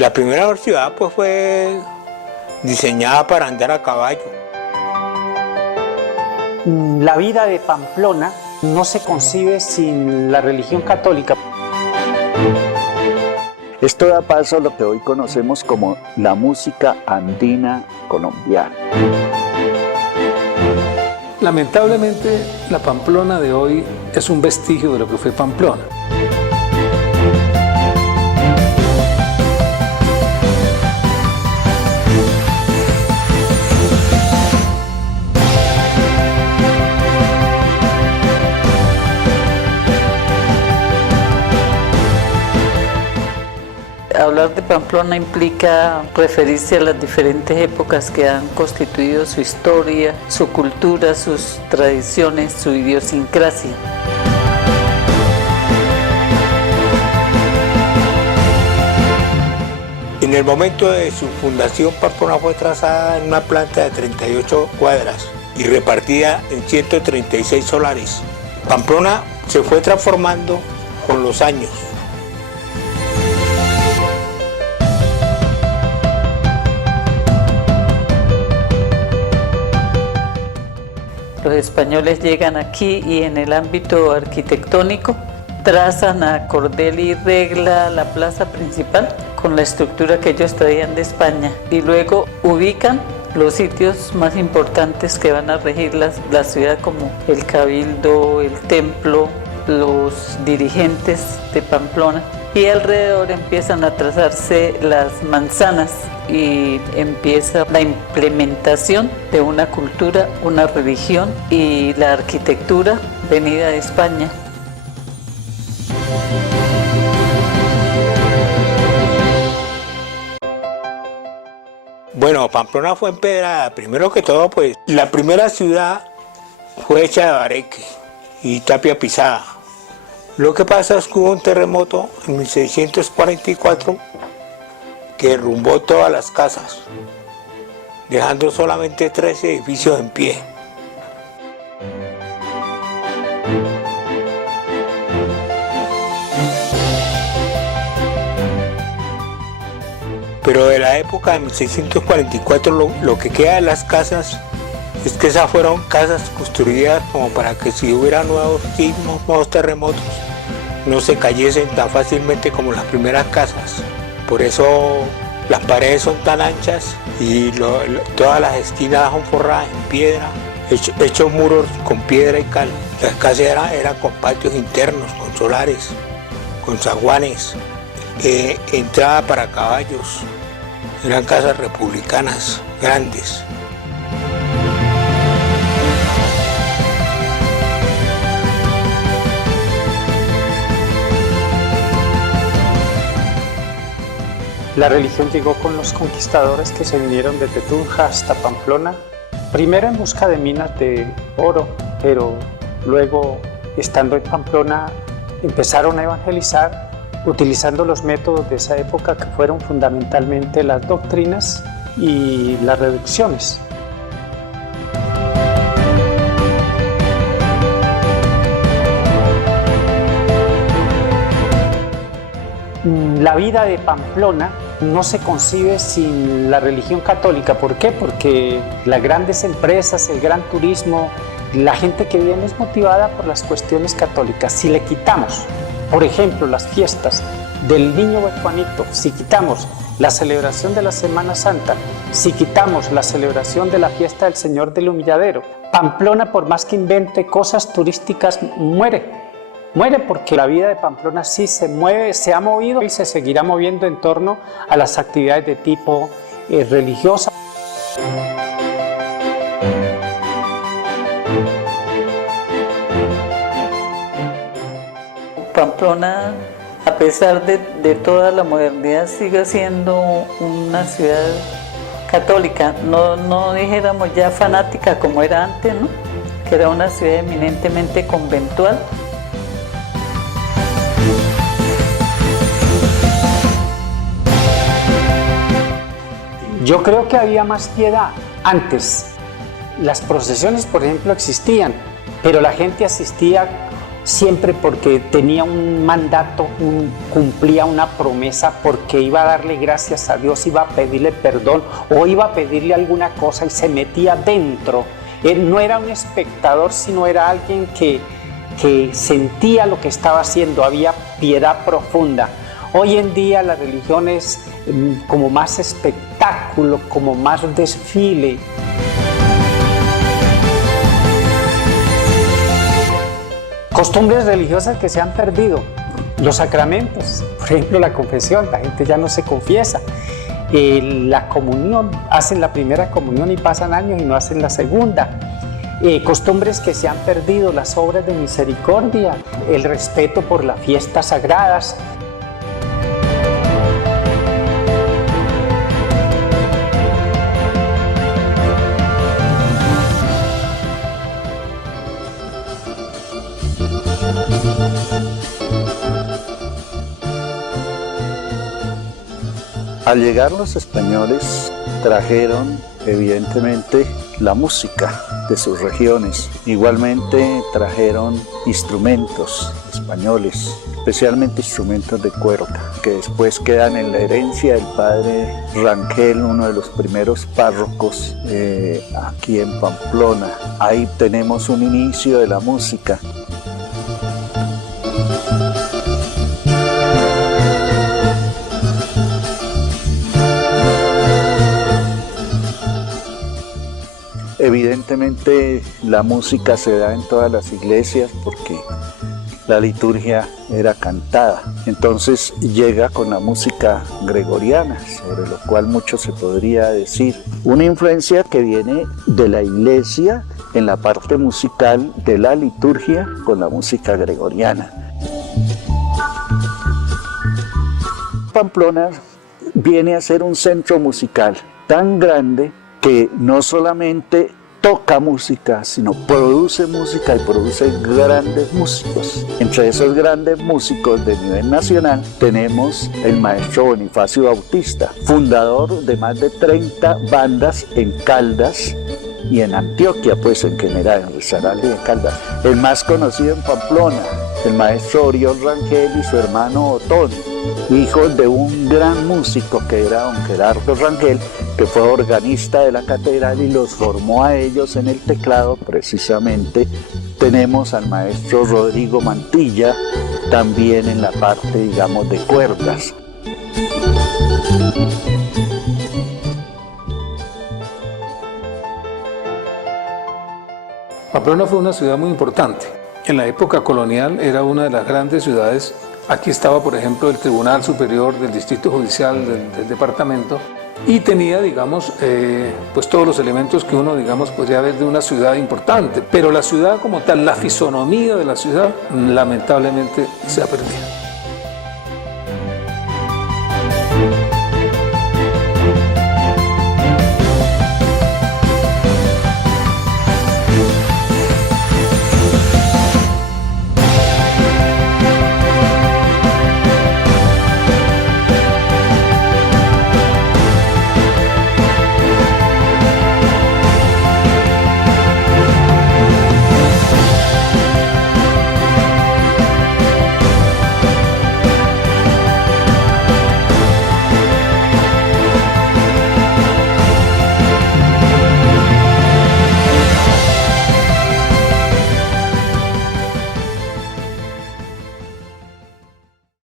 La primera ciudad pues fue diseñada para andar a caballo. La vida de Pamplona no se concibe sin la religión católica. Esto da paso a lo que hoy conocemos como la música andina colombiana. Lamentablemente, la Pamplona de hoy es un vestigio de lo que fue Pamplona. Hablar de Pamplona implica referirse a las diferentes épocas que han constituido su historia, su cultura, sus tradiciones, su idiosincrasia. En el momento de su fundación, Pamplona fue trazada en una planta de 38 cuadras y repartida en 136 solares. Pamplona se fue transformando con los años. Los españoles llegan aquí y en el ámbito arquitectónico trazan a cordel y regla la plaza principal con la estructura que ellos traían de España y luego ubican los sitios más importantes que van a regir la ciudad, como el Cabildo, el Templo, los dirigentes de Pamplona, y alrededor empiezan a trazarse las manzanas y empieza la implementación de una cultura, una religión y la arquitectura venida de España. Bueno, Pamplona fue empedrada. Primero que todo, pues, la primera ciudad fue hecha de bareque y tapia pisada. Lo que pasa es que hubo un terremoto en 1644 que derrumbó todas las casas, dejando solamente 3 edificios en pie. Pero de la época de 1644 lo que queda de las casas es que esas fueron casas construidas como para que si hubiera nuevos sismos, nuevos terremotos, no se cayesen tan fácilmente como las primeras casas. Por eso las paredes son tan anchas y todas las esquinas son forradas en piedra, hechos muros con piedra y cal. Las casas eran con patios internos, con solares, con zaguanes, entrada para caballos. Eran casas republicanas, grandes. La religión llegó con los conquistadores que se vinieron desde Tunja hasta Pamplona, primero en busca de minas de oro, pero luego, estando en Pamplona, empezaron a evangelizar utilizando los métodos de esa época, que fueron fundamentalmente las doctrinas y las reducciones. La vida de Pamplona no se concibe sin la religión católica. ¿Por qué? Porque las grandes empresas, el gran turismo, la gente que viene es motivada por las cuestiones católicas. Si le quitamos, por ejemplo, las fiestas del Niño Juanito, si quitamos la celebración de la Semana Santa, si quitamos la celebración de la fiesta del Señor del Humilladero, Pamplona, por más que invente cosas turísticas, muere. Muere porque la vida de Pamplona sí se mueve, se ha movido y se seguirá moviendo en torno a las actividades de tipo religiosa. Pamplona, a pesar de toda la modernidad, sigue siendo una ciudad católica, no dijéramos ya fanática como era antes, ¿no? Que era una ciudad eminentemente conventual. Yo creo que había más piedad antes. Las procesiones, por ejemplo, existían, pero la gente asistía siempre porque tenía un mandato, cumplía una promesa, porque iba a darle gracias a Dios, iba a pedirle perdón o iba a pedirle alguna cosa y se metía dentro. Él no era un espectador, sino era alguien que sentía lo que estaba haciendo, había piedad profunda. Hoy en día la religión es como más espectáculo, como más desfile. Costumbres religiosas que se han perdido. Los sacramentos, por ejemplo la confesión, la gente ya no se confiesa. La comunión, hacen la primera comunión y pasan años y no hacen la segunda. Costumbres que se han perdido, las obras de misericordia, el respeto por las fiestas sagradas. Al llegar los españoles trajeron evidentemente la música de sus regiones. Igualmente trajeron instrumentos españoles, especialmente instrumentos de cuerda, que después quedan en la herencia del padre Rangel, uno de los primeros párrocos aquí en Pamplona. Ahí tenemos un inicio de la música. Evidentemente la música se da en todas las iglesias porque la liturgia era cantada. Entonces llega con la música gregoriana, sobre lo cual mucho se podría decir. Una influencia que viene de la iglesia en la parte musical de la liturgia con la música gregoriana. Pamplona viene a ser un centro musical tan grande que no solamente toca música, sino produce música y produce grandes músicos. Entre esos grandes músicos de nivel nacional tenemos el maestro Bonifacio Bautista, fundador de más de 30 bandas en Caldas y en Antioquia, pues en general, en Risaralda y en Caldas. El más conocido en Pamplona, el maestro Oriol Rangel y su hermano Otón, hijos de un gran músico que era don Gerardo Rangel, que fue organista de la catedral y los formó a ellos en el teclado. Precisamente tenemos al maestro Rodrigo Mantilla, también en la parte, digamos, de cuerdas. Pamplona fue una ciudad muy importante. En la época colonial era una de las grandes ciudades. Aquí estaba, por ejemplo, el Tribunal Superior del Distrito Judicial del departamento y tenía, digamos, pues todos los elementos que uno, digamos, podría ver de una ciudad importante. Pero la ciudad como tal, la fisonomía de la ciudad, lamentablemente se ha perdido.